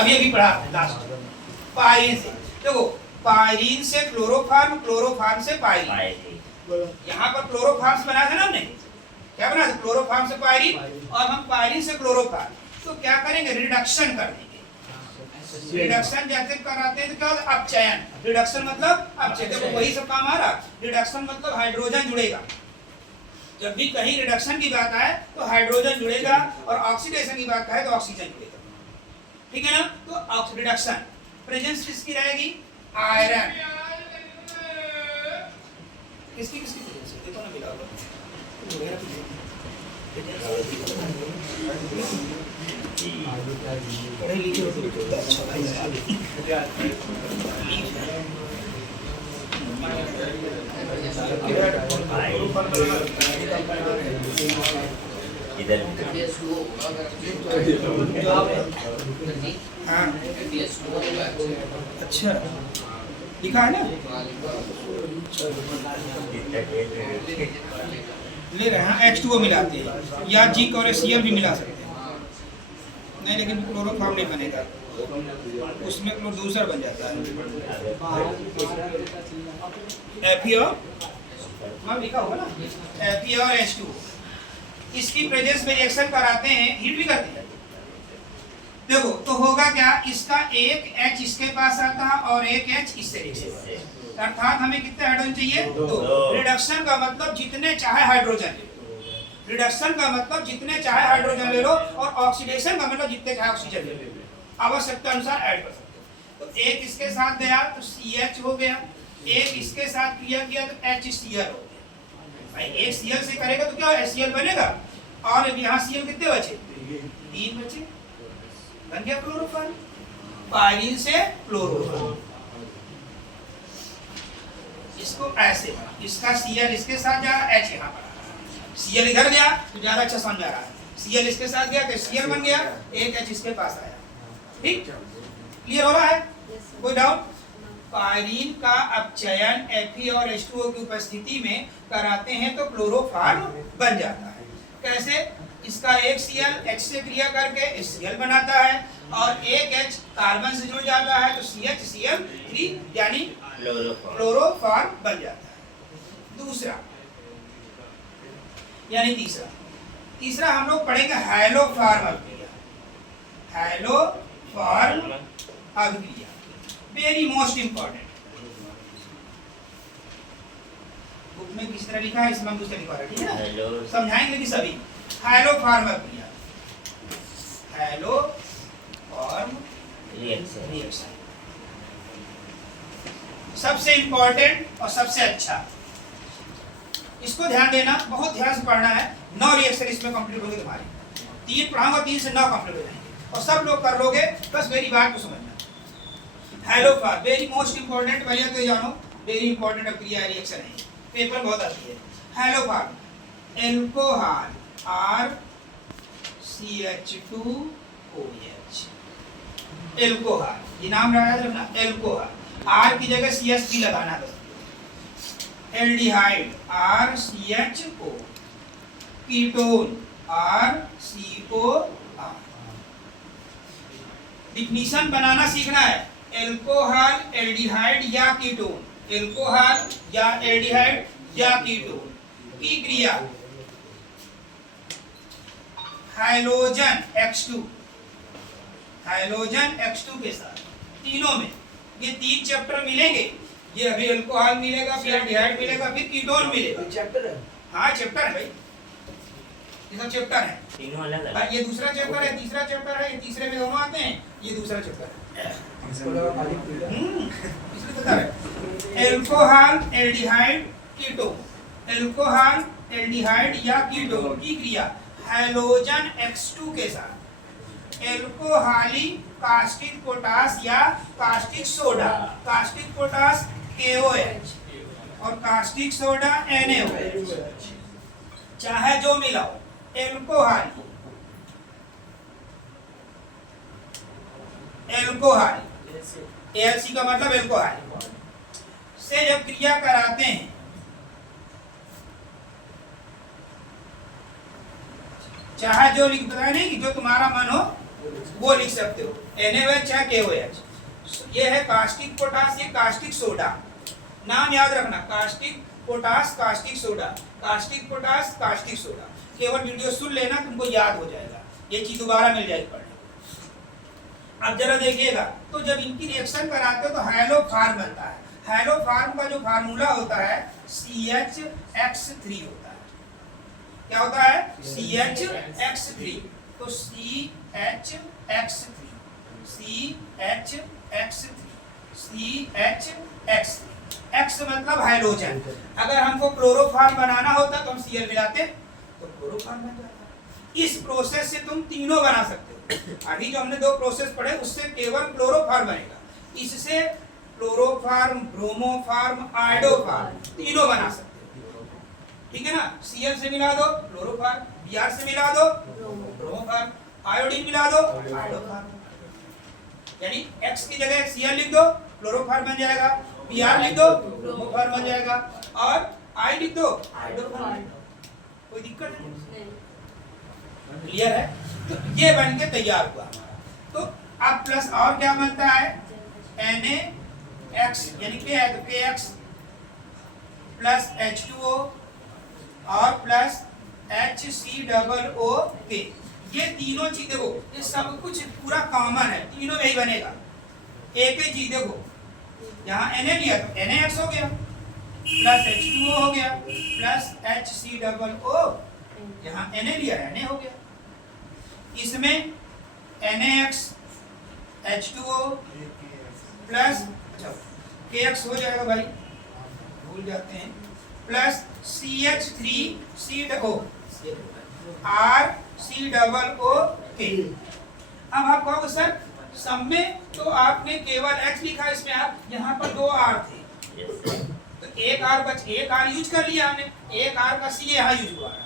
अभी अभी पढ़ा लास्ट। पायरीन से देखो, पायरीन से क्लोरोफॉर्म, क्लोरोफॉर्म से पायरीन। यहाँ पर क्लोरोफॉर्म बनाया था ना हमने, क्या बना था? क्लोरोफॉर्म से पायरीन, और हम पायरीन से क्लोरोफॉर्म। तो क्या करेंगे? रिडक्शन कर देंगे। रिडक्शन जैसे कराते हैं तो क्या होता है? अपचयन। रिडक्शन मतलब अपचयन। देखो वही सब काम आ रहा। रिडक्शन मतलब हाइड्रोजन जुड़ेगा। जब भी कहीं रिडक्शन की बात आए तो हाइड्रोजन जुड़ेगा, और ऑक्सीडेशन की बात आए तो ऑक्सीजन जुड़ेगा। ठीक है ना? तो रिडक्शन प्रेजेंस किसकी रहेगी? आयरन। किसकी किसकी प्रेजेंस? देखो ना मिला पढ़े लिखे हो तो अच्छा भाई इधर हाँ अच्छा लिखा है ना, ले रहे हैं। H2O मिलाते हैं या जिंक और Cl भी मिला सकते हैं। नहीं लेकिन क्लोरोफॉर्म नहीं बनेगा, उसमें क्लोरोडूसर बन जाता है। Fe और हाँ लिखा होगा ना, Fe और H2O, इसकी प्रेजेंस में रिएक्शन कराते हैं, हीट भी करते हैं। देखो तो होगा क्या? इसका एक H इसके पास आता है और एक H इससे, अर्थात हमें कितने हाइड्रोजन चाहिए? 2। रिडक्शन का मतलब जितने चाहे हाइड्रोजन ले लो। रिडक्शन का मतलब जितने चाहे हाइड्रोजन ले लो, और ऑक्सीडेशन का मतलब जितने चाहे ऑक्सीजन ले लो। आवश्यकता अनुसार ऐड कर सकते हो। तो एक इसके साथ गया तो CH हो गया, एक इसके साथ क्रिया किया तो HCl हो गया। भाई एक Cl से करेगा तो क्या HCl बनेगा, और यहाँ Cl कितने बचे? 3 बचे, बन गया क्लोरोफॉर्म। पायरीन से क्लोरोफॉर्म। इसको ऐसे बना, इसका Cl इसके साथ जा रहा, H यहाँ पर Cl इधर गया तो ज्यादा अच्छा समझ आ रहा है। Cl इसके साथ गया तो Cl बन गया, एक H इसके पास आया। ठीक, क्लियर हो रहा है? कोई डाउट? पायरीन का अपचयन Fe और H2O की उपस्थिति में कराते हैं तो क्लोरोफॉर्म बन जाता है। कैसे? इसका एक Cl H से क्रिया करके HCl बनाता है, और एक H कार्बन से जुड़ जाता है तो CHCl3 यानी क्लोरोफॉर्म बन जाता है। दूसरा यानी तीसरा हम लोग पढ़ेंगे हैलोफॉर्म अभिक्रिया। हैलोफॉर्म अभिक्रिया वेरी मोस्ट इंपॉर्टेंट। बुक में किस तरह लिखा है, इसमें दूसरा लिखा है, ठीक है ना? समझाएंगे कि सभी हैलोफॉर्म अभिक्रिया, हैलोफॉर्म रिएक्शन सबसे इंपॉर्टेंट और सबसे अच्छा। इसको ध्यान देना, बहुत ध्यान से पढ़ना है। 9 रिएक्शन इसमें कंप्लीट होंगे तुम्हारे। 3 पढ़ाऊंगा, 3 से 9 कंप्लीट हो जाएंगे, और सब लोग कर लोगे। बस मेरी बात को समझना। हैलोफॉर्म वेरी मोस्ट इंपॉर्टेंट, पहले तो जानो वेरी इंपॉर्टेंट अभिक्रिया रिएक्शन है, पेपर बहुत आती है। हैलोफॉर्म एल्कोहल RCH2OH, एल्कोहल, ये नाम रहा है ना, एल्कोहल। R की जगह CH भी लगाना है। Aldehyde RCHO, ketone RCOR। Definition बनाना सीखना है। एल्कोहल, एल्डिहाइड या कीटोन, एल्कोहल या एल्डिहाइड या कीटोन की क्रिया हाइड्रोजन X2, हाइड्रोजन X2 के साथ, तीनों में ये 3 चैप्टर मिलेंगे। ये अभी अल्कोहल मिलेगा, फिर एल्डिहाइड मिलेगा, फिर कीटोन मिलेगा। चैप्टर है? हाँ चैप्टर है भाई, ये सब चैप्टर है। तीनों अलग अलग। ये दूसरा चैप्टर है, तीसरा चैप्टर है, ये तीसरे में दोनों आते हैं, ये दूसरा चैप्टर है। इसलिए बता रहे alcohol, aldehyde, ketone, alcohol, aldehyde या कीटोन की क्रिया हैलोजन X2 के साथ। एल्कोहली कास्टिक पोटास या caustic soda, caustic potash KOH और कास्टिक सोडा NaOH, चाहे जो मिलाओ। एल्कोहल, एल्कोहल ALC का मतलब एल्कोहल से जब क्रिया कराते हैं चाहे जो लिख बताया नहीं कि जो तुम्हारा मन हो वो लिख सकते हो, NaOH या KOH। ये है कास्टिक पोटास, ये कास्टिक सोडा। नाम याद रखना, caustic potash, caustic soda, caustic potash, caustic soda. केवल वीडियो सुन लेना, तुमको याद हो जाएगा, ये चीज दोबारा मिल जाएगी पढ़ने। अब जरा देखिएगा, तो जब इनकी रिएक्शन कराते हो तो हैलोफार्म बनता है। हैलोफार्म का जो फार्मूला होता है CHX3 होता है। क्या होता है? CHX3। तो CHX3, CHX3 X मतलब हाइड्रोजन। अगर हमको क्लोरोफॉर्म बनाना होता तो हम Cl मिलाते तो क्लोरोफॉर्म बन जाता। इस प्रोसेस से तुम तीनों बना सकते हो। अभी जो हमने दो प्रोसेस पढ़े उससे केवल क्लोरोफॉर्म बनेगा, इससे क्लोरोफॉर्म, ब्रोमोफॉर्म, आयोडोफॉर्म तीनों बना सकते हो। ठीक है ना? Cl से मिला दो क्लोरोफॉर्म, Br से मिला दो ब्रोमोफॉर्म, आयोडीन मिला दो आयोडोफॉर्म। यानी X की जगह Cl लिख दो, क्लोरोफॉर्म बन जाएगा, Br लिख दो, ब्रोमोफॉर्म बन जाएगा, और I लिख दो, आयोडोफॉर्म। कोई दिक्कत नहीं? क्लियर है? तो ये बन के तैयार हुआ हमारा। तो अब प्लस और क्या बनता है? NaX यानी कि KX प्लस H2O और प्लस HCOO। ये तीनों चीज देखो, ये सब कुछ पूरा कॉमन है, तीनों में ही बनेगा। एक ही चीज देखो, यहाँ Na लिया तो NaX हो गया, प्लस H2O हो गया, प्लस HCOO, यहाँ Na लिया Na हो गया। इसमें NaX H2O प्लस KX हो जाएगा भाई, भूल जाते हैं, प्लस CH3COO RCOO। अब आप कहोगे सर सब में तो आपने केवल X लिखा, इसमें आप यहाँ पर दो R थे तो एक R बच, एक R यूज कर लिया हमने, एक R का C यहाँ यूज हुआ है,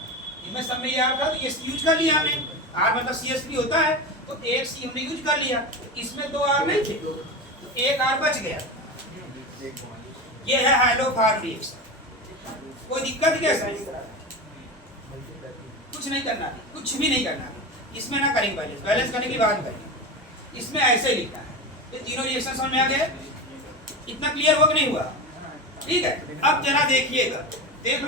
इनमें सब में ये R था तो ये C यूज कर लिया हमने, R मतलब CH3 होता है तो एक C हमने यूज कर लिया, इसमें दो R नहीं थे तो एक R बच गया। ये है हैलोफॉर्म रिएक्शन। कोई दिक्कत क्या है? कुछ नहीं करना है, कुछ भी नहीं करना है इसमें, ना करेंगे बैलेंस, बैलेंस करने की बात करेंगे। इसमें ऐसे ही लिखना है। ये तीनों रिएक्शन समझ में आ गए? इतना क्लियर हुआ कि नहीं हुआ? ठीक है, अब जरा देखिएगा, देख लो।